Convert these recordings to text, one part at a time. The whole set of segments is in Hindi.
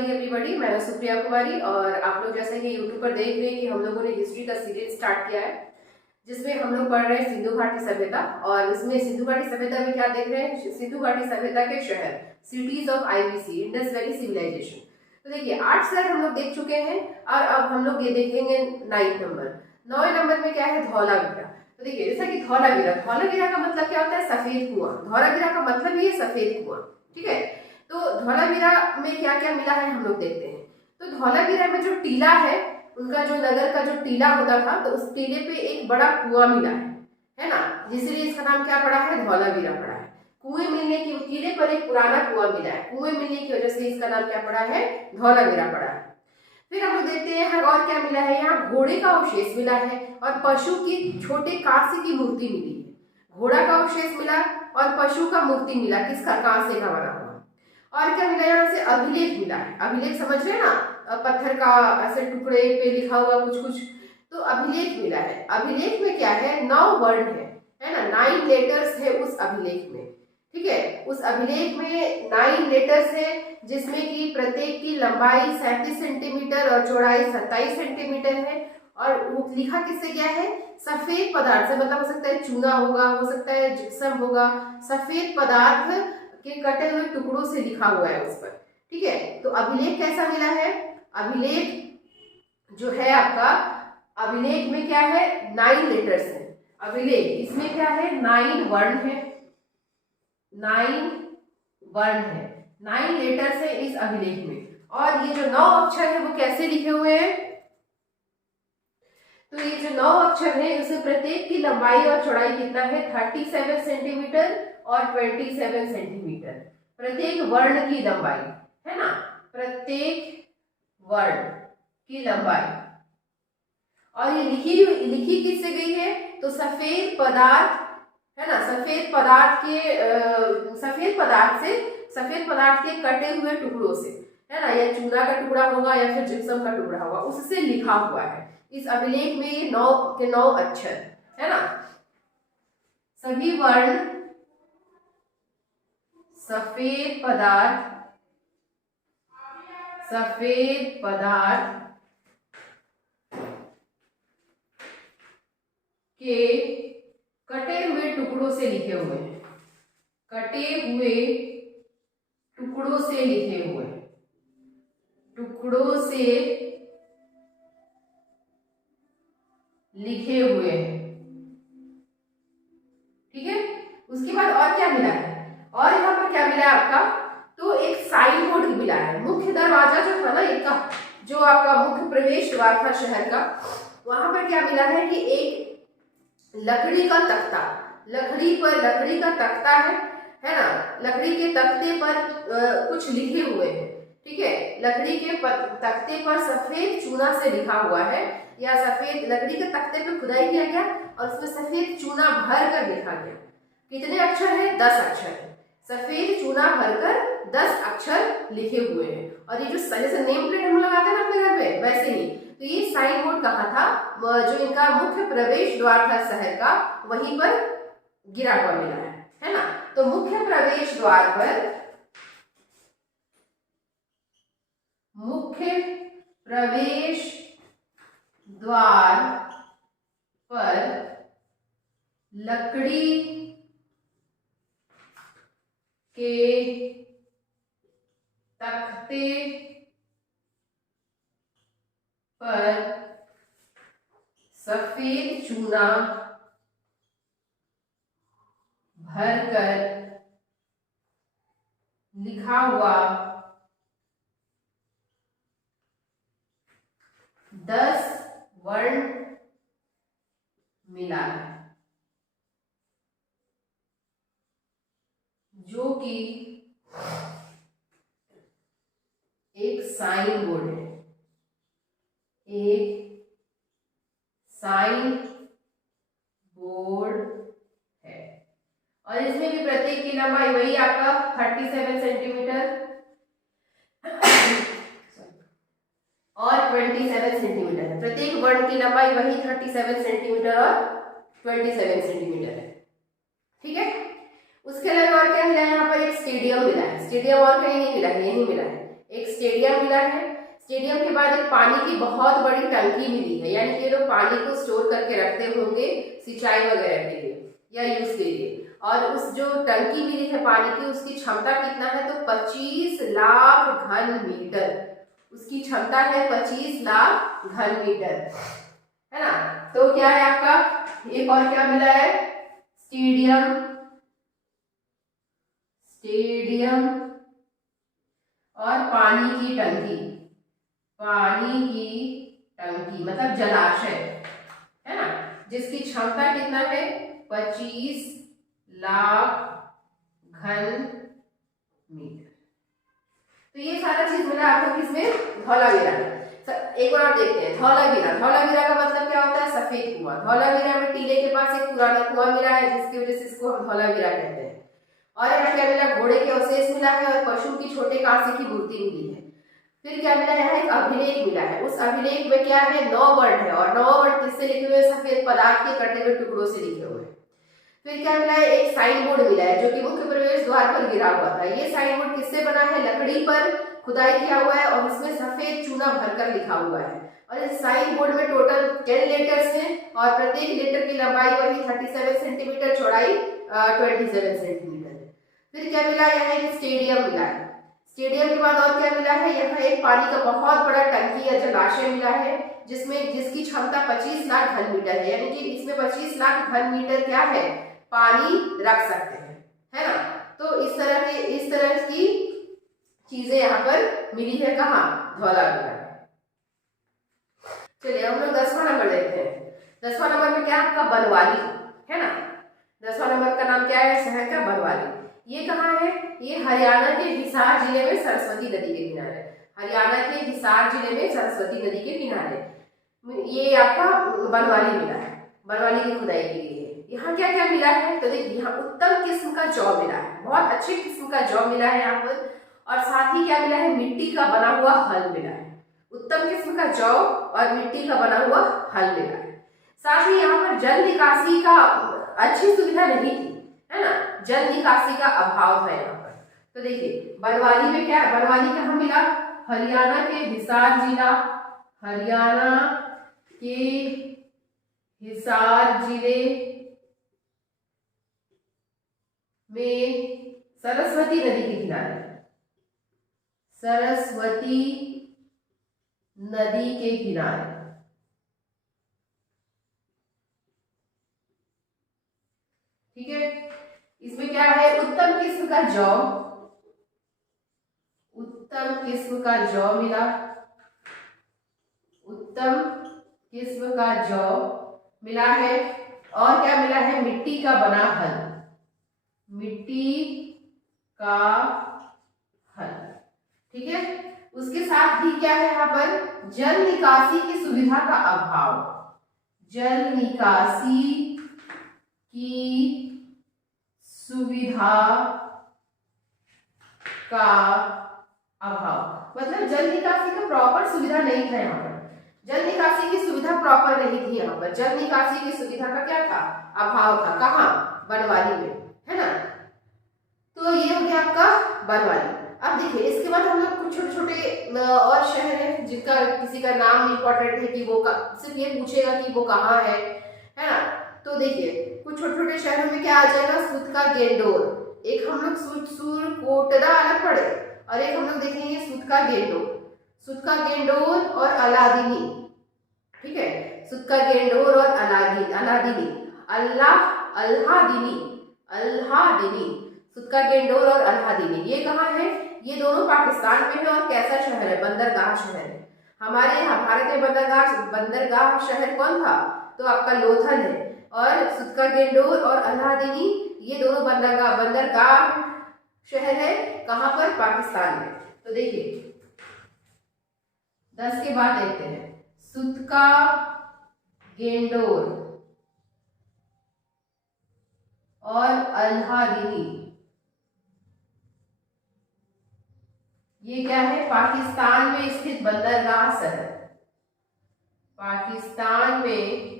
मॉर्निंग एवरीबॉडी, मैं हूं सुप्रिया कुमारी और आप लोग जैसे कि यूट्यूब पर देख रहे हैं कि हम लोगों ने हिस्ट्री का सीरीज स्टार्ट किया है जिसमें हम लोग पढ़ रहे हैं सिंधु घाटी सभ्यता। और इसमें सिंधु घाटी सभ्यता में क्या देख रहे हैं, सिंधु घाटी सभ्यता के शहर, cities of IVC, Indus valley civilization. तो देखिए 8 शहर हम लोग देख चुके हैं और अब हम लोग ये देखेंगे 9 नंबर। 9 नंबर में क्या है, धौलावीरा। तो देखिए जैसा कि धौलावीरा, धौलावीरा का मतलब क्या होता है, सफेद कुआं। धौलावीरा का मतलब ये सफेद कुआं, ठीक है। तो धौलावीरा में क्या क्या मिला है हम लोग देखते हैं। तो धौलावीरा में जो टीला है, उनका जो नगर का जो टीला होता था, तो उस टीले पे एक बड़ा कुआं मिला है ना, जिसलिए इसका नाम क्या पड़ा है, धौलावीरा पड़ा है। कुएं मिलने की, टीले पर एक पुराना कुआं मिला है, कुएं मिलने की वजह से इसका नाम क्या पड़ा है, धौलावीरा पड़ा है। फिर हम लोग देखते हैं और क्या मिला है, यहाँ घोड़े का अवशेष मिला है और पशु की छोटे कांसे की मूर्ति मिली है। घोड़ा का अवशेष मिला और पशु का मूर्ति मिला, किसका, कांसे का बना हुआ। और क्या मिला, यहाँ से अभिलेख मिला है। अभिलेख समझ रहे हैं ना, पत्थर का ऐसे टुकड़े पे लिखा हुआ कुछ कुछ, तो अभिलेख मिला है। अभिलेख में क्या है, 9 वर्ण है ना, 9 लेटर्स है उस अभिलेख में, ठीक है। उस अभिलेख में 9 लेटर्स है जिसमें कि प्रत्येक की लंबाई 37 सेंटीमीटर और चौड़ाई 27 सेंटीमीटर है। और वो लिखा किससे गया है, सफेद पदार्थ से, मतलब हो सकता है चूना होगा, हो सकता है जिप्सम होगा, सफेद पदार्थ के कटे हुए टुकड़ों से लिखा हुआ है उस पर, ठीक है। तो अभिलेख कैसा मिला है, अभिलेख जो है आपका, अभिलेख में क्या है, 9 लेटर्स है। अभिलेख इसमें क्या है, 9 वर्ण है, 9 वर्ण है, 9 लेटर्स है इस अभिलेख में। और ये जो 9 अक्षर है वो कैसे लिखे हुए हैं, तो ये जो 9 अक्षर है उसमें प्रत्येक की लंबाई और चौड़ाई कितना है, 37 सेंटीमीटर और 27 सेंटीमीटर। प्रत्येक वर्ण की लंबाई है ना, प्रत्येक वर्ण की लंबाई। और ये लिखी किससे गई है, तो सफेद पदार्थ है ना, सफेद पदार्थ के कटे हुए टुकड़ों से, है ना, या चूना का टुकड़ा होगा या फिर जिप्सम का टुकड़ा होगा, उससे लिखा हुआ है इस अभिलेख में। ये 9 के 9 अक्षर है ना, सभी वर्ण सफेद पदार्थ के कटे हुए टुकड़ों से लिखे हुए हैं, कटे हुए टुकड़ों से लिखे हुए, टुकड़ों से लिखे हुए हैं, ठीक है। उसके बाद और क्या मिला है, और यहाँ पर क्या मिला है आपका, तो एक साइन बोर्ड मिला है। मुख्य दरवाजा जो था ना इनका, जो आपका मुख्य प्रवेश द्वार था शहर का, वहां पर क्या मिला है कि एक लकड़ी का तख्ता, लकड़ी का तख्ता है ना, लकड़ी के तख्ते पर कुछ लिखे हुए हैं, ठीक है। लकड़ी के तख्ते पर सफेद चूना से लिखा हुआ है, या सफेद लकड़ी के तख्ते पे खुदाई किया गया और उसमें सफेद चूना भरकर लिखा गया। कितने अक्षर है, 10 अक्षर है। सफेद चूना भरकर 10 अक्षर लिखे हुए हैं। और ये जो जैसे नेम प्लेट हम लगाते हैं ना अपने घर पे, वैसे ही। तो ये साइन बोर्ड कहाँ था, जो इनका मुख्य प्रवेश द्वार था शहर का, वहीं पर गिरा हुआ मिला है ना। तो मुख्य प्रवेश द्वार पर लकड़ी के तख्ते पर सफेद चूना भरकर लिखा हुआ 10 वर्ण मिला है, जो कि एक साइन बोर्ड है, एक साइन बोर्ड है। और इसमें भी प्रत्येक की लंबाई वही आपका 37 सेंटीमीटर और 27 सेंटीमीटर है। प्रत्येक वर्ण की लंबाई वही 37 सेंटीमीटर और 27 सेंटीमीटर है, ठीक है। उसके अलावा और क्या मिला है, यहाँ पर एक स्टेडियम मिला है। स्टेडियम और कहीं नहीं मिला है, यही मिला है। एक स्टेडियम मिला है। स्टेडियम के बाद एक पानी की बहुत बड़ी टंकी मिली है, यानी कि ये लोग पानी को स्टोर करके रखते होंगे सिंचाई वगैरह के लिए या यूज के लिए। और उस जो टंकी मिली है पानी की, उसकी क्षमता कितना है, तो 25 लाख घन मीटर। उसकी क्षमता है 25 लाख घन मीटर, है ना। तो क्या है आपका, एक और क्या मिला है, स्टेडियम और पानी की टंकी। पानी की टंकी मतलब जलाशय, है ना, जिसकी क्षमता कितना है, 25 लाख घन मीटर। तो ये सारा चीज मिला आपको किसमें, धौलावीरा। एक बार आप देखते हैं धौलावीरा। धौलावीरा का मतलब क्या होता है, सफेद कुआं। धौलावीरा में टीले के पास एक पुराना कुआं मिला है, जिसकी वजह से इसको हम धौलावीरा कहते हैं। और यहाँ क्या मिला, घोड़े के अवशेष मिला है और पशु की छोटे कांसे की मूर्ति मिली है। फिर क्या मिला है, एक अभिलेख मिला है। उस अभिलेख में क्या है, 9 वर्ड है, और 9 वर्ड किससे लिखे हुए, सफेद पदार्थ के कटे हुए टुकड़ों से लिखे हुए। फिर क्या मिला है, एक साइन बोर्ड मिला है, जो कि मुख्य प्रवेश द्वार पर गिरा हुआ था। ये साइन बोर्ड किससे बना है, लकड़ी पर खुदाई किया हुआ है और उसमें सफेद चूना भरकर लिखा हुआ है। और इस साइन बोर्ड में टोटल 10 लेटर्स हैं और प्रत्येक लेटर की लंबाई वही 37 सेंटीमीटर, चौड़ाई 27 सेंटीमीटर। फिर क्या मिला, यहाँ एक स्टेडियम मिला है। स्टेडियम के बाद और क्या मिला है, यहाँ एक पानी का बहुत बड़ा टंकी या जलाशय मिला है, जिसकी क्षमता 25 लाख घन मीटर है, यानी कि इसमें 25 लाख घन मीटर क्या है, पानी रख सकते हैं, है ना। तो इस तरह की चीजें यहाँ पर मिली है, कहाँ, धौलावीरा। चलिए हम लोग 10वां नंबर देखते हैं। 10वां नंबर में क्या आपका, बनवाली, है ना। 10वां नंबर का नाम क्या है, शहर का बनवाली। ये कहाँ है, ये हरियाणा के हिसार जिले में सरस्वती नदी के किनारे। हरियाणा के हिसार जिले में सरस्वती नदी के किनारे ये आपका बनवाली मिला है। बनवाली की खुदाई की गई है। यहाँ क्या क्या मिला है, तो देखिए यहाँ उत्तम किस्म का जौ मिला है, बहुत अच्छे किस्म का जौ मिला है यहाँ पर। और साथ ही क्या मिला है, मिट्टी का बना हुआ हल मिला है। उत्तम किस्म का जौ और मिट्टी का बना हुआ हल मिला है। साथ ही यहाँ पर जल निकासी का अच्छी सुविधा नहीं थी, है ना, जल निकासी का अभाव है यहाँ पर। तो देखिए बनवाली में क्या, बनवाली कहाँ मिला, हरियाणा के हिसार जिला, हरियाणा के हिसार जिले में सरस्वती नदी के किनारे, सरस्वती नदी के किनारे, ठीक है। इसमें क्या है, उत्तम किस्म का जौ, उत्तम किस्म का जौ मिला, उत्तम किस्म का जौ मिला है। और क्या मिला है, मिट्टी का बना हल, मिट्टी का हल, ठीक है। उसके साथ ही क्या है, यहाँ पर जल निकासी की सुविधा का अभाव, जल निकासी की सुविधा का अभाव, मतलब जल निकासी का प्रॉपर सुविधा नहीं था यहाँ पर। जल निकासी की सुविधा प्रॉपर नहीं थी यहाँ पर। जल निकासी की सुविधा का क्या था, अभाव था, कहाँ, बनवाली में, है ना। तो ये हो गया आपका बनवाली। अब देखिए इसके बाद हम लोग कुछ छोटे छोटे और शहर हैं जिनका किसी का नाम इंपॉर्टेंट है कि वो सिर्फ ये पूछेगा कि वो कहाँ है ना। तो देखिए कुछ छोटे छोटे शहरों में क्या आ जाएगा, सूत का गेंडोर, एक हम लोग सूरकोटदा अलग पढ़े और एक हम लोग देखेंगे सूत का गेंडोर, सूत का गेंडोर और अलादीनी, ठीक है। सूत का गेंडोर और अलादीनी, अल्हादीनी, सूत का गेंडोर और अल्हादीनी, ये कहाँ है, ये दोनों पाकिस्तान में है। और कैसा शहर है, बंदरगाह शहर है। हमारे यहाँ भारत में बंदरगाह शहर कौन था, तो आपका लोथल है। और सूत का गेंडोर और अल्हादीनी ये दोनों बंदरगाह शहर है, कहाँ पर, पाकिस्तान में। तो देखिए 10 के बाद देखते हैं, सूत का गेंडोर और अल्हादीनी, ये क्या है, पाकिस्तान में स्थित बंदरगाह शहर, पाकिस्तान में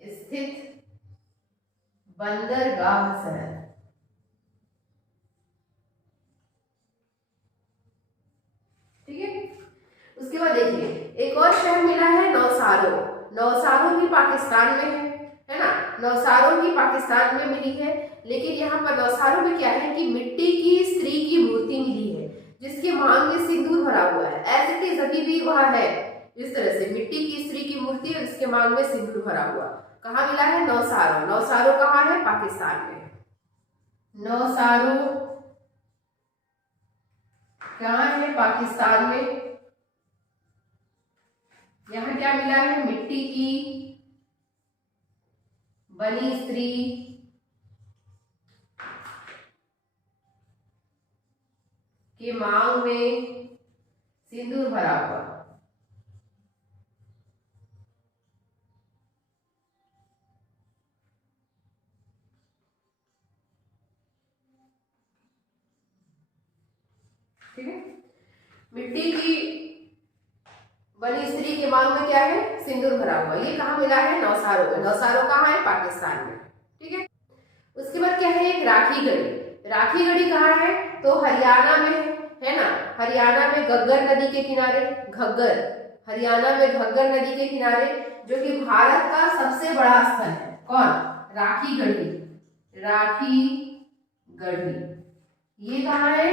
स्थित बंदरगाह शहर। उसके बाद देखिए एक और शहर मिला है नौसारो। नौसारो भी पाकिस्तान में है ना। नौसारो भी पाकिस्तान में मिली है, लेकिन यहाँ पर नौसारो में क्या है कि मिट्टी की स्त्री की मूर्ति मिली है जिसके मांग में सिंदूर भरा हुआ है। ऐसे इट इज अभी भी वह है इस तरह से मिट्टी की स्त्री की मूर्ति और इसके मांग में सिंदूर भरा हुआ। कहाँ मिला है? नौसारो। नौसारो कहाँ है? पाकिस्तान में। नौसारो कहाँ है? पाकिस्तान में। यहाँ क्या मिला है? मिट्टी की बनी स्त्री के मांग में सिंदूर भरा हुआ। ठीक है, मिट्टी की बनी स्त्री के मांग में क्या है? सिंदूर भरा हुआ। ये कहाँ मिला है? नौसारो में। नौसारो कहाँ है? पाकिस्तान में। ठीक है, उसके बाद क्या है? एक राखी गढ़ी। राखी गढ़ी कहाँ है? तो हरियाणा में है ना। हरियाणा में घग्गर नदी के किनारे। घग्गर, हरियाणा में घग्गर नदी के किनारे, जो कि भारत का सबसे बड़ा स्थल है। कौन? राखी गढ़ी। राखी गढ़ी ये कहाँ है?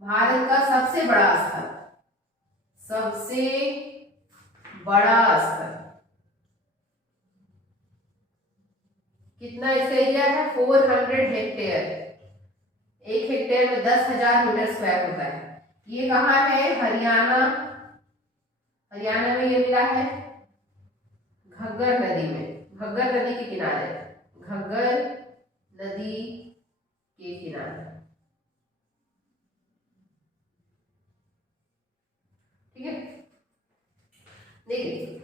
भारत का सबसे बड़ा स्थल। सबसे बड़ा स्थल। कितना इसका एरिया है? 400 हेक्टेयर। 1 हेक्टेयर में 10,000 मीटर स्क्वायर होता है। ये कहाँ है? हरियाणा। हरियाणा में ये मिला है घग्गर नदी में। घग्गर नदी के किनारे। घग्गर नदी के किनारे। ठीक है, देखिए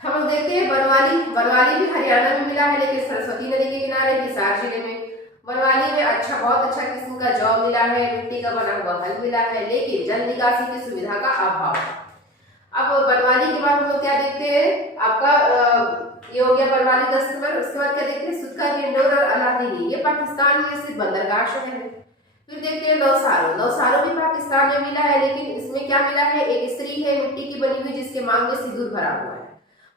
हम लोग देखते हैं बनवाली। बनवाली भी हरियाणा में मिला है, लेकिन सरस्वती नदी के किनारे हिसार जिले में। बनवाली में बहुत अच्छा किस्म का जौ मिला है, मिट्टी का बना हुआ हल मिला है, लेकिन जल निकासी की सुविधा का अभाव। अब बनवाली के बाद हम लोग क्या देखते हैं? आपका ये हो गया बनवाली 10 नंबर। उसके बाद क्या देखते हैं? सुक्का, इंडोर और अलादीनी, ये पाकिस्तान में स्थित बंदरगाह शहर है। फिर देखते हैं नौसारो। नौसारो भी पाकिस्तान में मिला है, लेकिन इसमें क्या मिला है? एक स्त्री है मिट्टी की बनी हुई जिसके मांग में सिंदूर भरा हुआ है।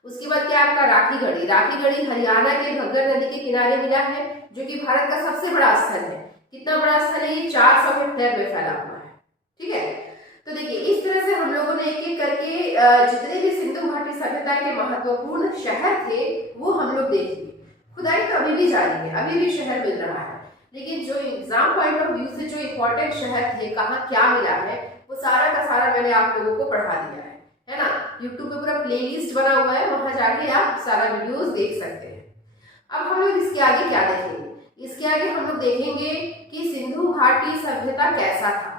उसके बाद क्या आपका राखी गढ़ी। राखी गढ़ी हरियाणा के घग्गर नदी के किनारे मिला है, जो कि भारत का सबसे बड़ा स्थल है। कितना बड़ा स्थल है? ये 400 हेक्टेयर में फैला हुआ है। ठीक है, तो देखिए इस तरह से हम लोगों ने एक एक करके जितने भी सिंधु घाटी सभ्यता के महत्वपूर्ण शहर थे वो हम लोग देख लिए। खुदाई तो अभी भी जारी है, अभी भी शहर मिल रहा है, लेकिन जो एग्जाम पॉइंट ऑफ व्यू से जो इम्पोर्टेंट शहर थे, कहाँ क्या मिला है, वो सारा का सारा मैंने आप लोगों को पढ़ा दिया है ना। यूट्यूब पे पूरा प्लेलिस्ट बना हुआ है, वहां जाके आप सारा वीडियोस देख सकते हैं। अब हम लोग इसके आगे क्या देखेंगे? इसके आगे हम लोग देखेंगे कि सिंधु घाटी सभ्यता कैसा था,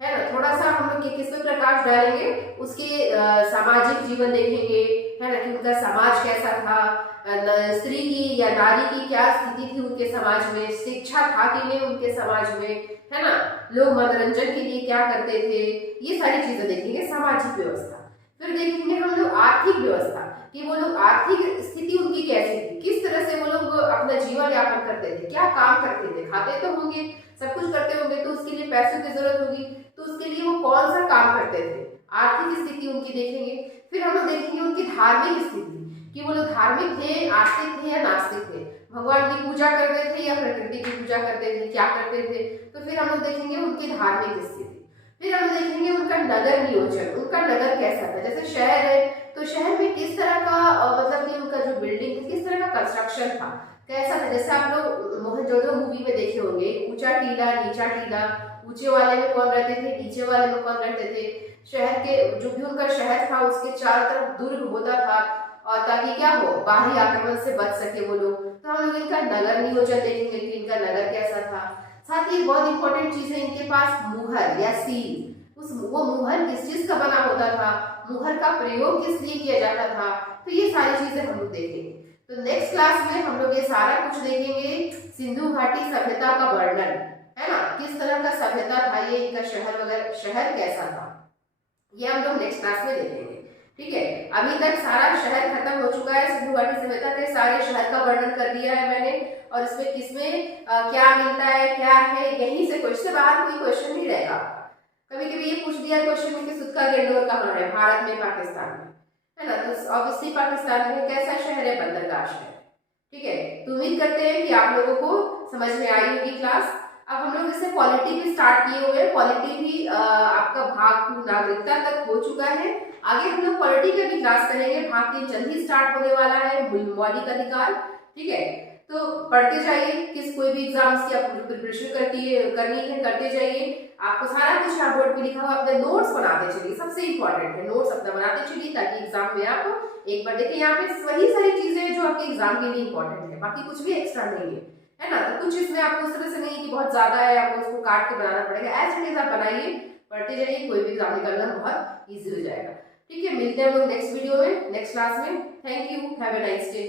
है ना। थोड़ा सा हम लोग किस पे प्रकाश डालेंगे, उसके सामाजिक जीवन देखेंगे, है ना, कि उनका समाज कैसा था, स्त्री की या नारी की क्या स्थिति थी उनके समाज में, शिक्षा था कि नहीं उनके समाज में, है ना, लोग मनोरंजन के लिए क्या करते थे, ये सारी चीजें देखेंगे। सामाजिक व्यवस्था, फिर देखेंगे हम लोग आर्थिक व्यवस्था, कि वो लोग आर्थिक स्थिति उनकी कैसी थी, किस तरह से वो लोग अपना जीवन यापन करते थे, क्या काम करते थे, खाते तो होंगे, सब कुछ करते होंगे, तो उसके लिए पैसों की जरूरत होगी, तो उसके लिए वो कौन सा काम करते थे, आर्थिक स्थिति उनकी देखेंगे। फिर हम लोग देखेंगे उनकी धार्मिक स्थिति, कि वो लोग धार्मिक थे, आस्तिक थे या नास्तिक थे, भगवान की पूजा करते थे या प्रकृति की पूजा करते थे, क्या करते थे। तो फिर हम लोग देखेंगे उनकी धार्मिक स्थिति। फिर हम देखेंगे उनका नगर नियोजन, उनका नगर कैसा था। जैसे शहर है तो शहर में किस तरह का मतलब कि उनका जो बिल्डिंग, किस तरह का कंस्ट्रक्शन था, कैसा था। जैसे आप लोग मोहनजोदड़ो मूवी में देखे होंगे, ऊंचा टीला नीचा टीला, ऊंचे वाले में कौन रहते थे, नीचे वाले में कौन रहते थे। शहर के जो भी उनका शहर था उसके चारों तरफ दुर्ग होता था, और ताकि क्या हो, बाहरी आक्रमण से बच सके वो लोग। तो हम लोग इनका नगर नियोजन देखेंगे कि इनका नगर कैसा था। साथ ही बहुत इंपॉर्टेंट चीज है, इनके पास मुहर या सील, वो मुहर किस चीज का बना होता था, मुहर का प्रयोग किस लिए किया जाता था। तो ये सारी चीजें हम लोग देखेंगे। तो नेक्स्ट क्लास में हम लोग ये सारा कुछ देखेंगे, सिंधु घाटी सभ्यता का वर्णन, है ना, किस तरह का सभ्यता था ये, इनका शहर वगैरह, शहर कैसा था, ये हम लोग नेक्स्ट क्लास में देखेंगे। ठीक है, अभी तक सारा शहर खत्म हो चुका है, सिंधु घाटी सभ्यता के सारे शहर का वर्णन कर दिया है मैंने, और इसमें किसमें क्या मिलता है, क्या है, यहीं से क्वेश्चन, बाहर कोई क्वेश्चन नहीं रहेगा आपका। कभी कभी ये पूछ दिया क्वेश्चन में कि सुतका गेंडोर कहाँ है, भारत में, पाकिस्तान में, है ना। तो ऑब्वियसली पाकिस्तान में कैसा शहर है, बंदरगाह शहर। ठीक है, तो उम्मीद करते हैं कि आप लोगों को समझ में आई होगी क्लास। अब हम लोग इससे पॉलिटी भी स्टार्ट किए हुए हैं, पॉलिटी भी आपका भाग 2 नागरिकता तक हो चुका है। आगे हम लोग पॉलिटी का भी क्लास करेंगे, भाग 3 जल्द ही स्टार्ट होने वाला है, मौलिक अधिकार। ठीक है, तो पढ़ते जाइए, किस कोई भी एग्जाम्स की आप प्रिपरेशन करनी है करते जाइए। आपको सारा कुछ यहाँ बोर्ड पे लिखा हुआ, अपने नोट्स बनाते चलिए, सबसे इंपॉर्टेंट है नोट्स अपना बनाते चलिए, ताकि एग्जाम में आप एक बार देखिए यहाँ पे वही सारी चीजें हैं जो आपके एग्जाम के लिए इंपॉर्टेंट है, बाकी कुछ भी एक्स्ट्रा नहीं है ना। तो कुछ इसमें आपको उस तरह से नहीं कि बहुत ज्यादा है, आपको उसको काट के बनाना पड़ेगा, एज इट इज आप बनाइए, पढ़ते जाइए, कोई भी एग्जाम निकलना बहुत ईजी हो जाएगा। ठीक है, मिलते हैं हम लोग नेक्स्ट वीडियो में, नेक्स्ट क्लास में। Thank you, have a nice day.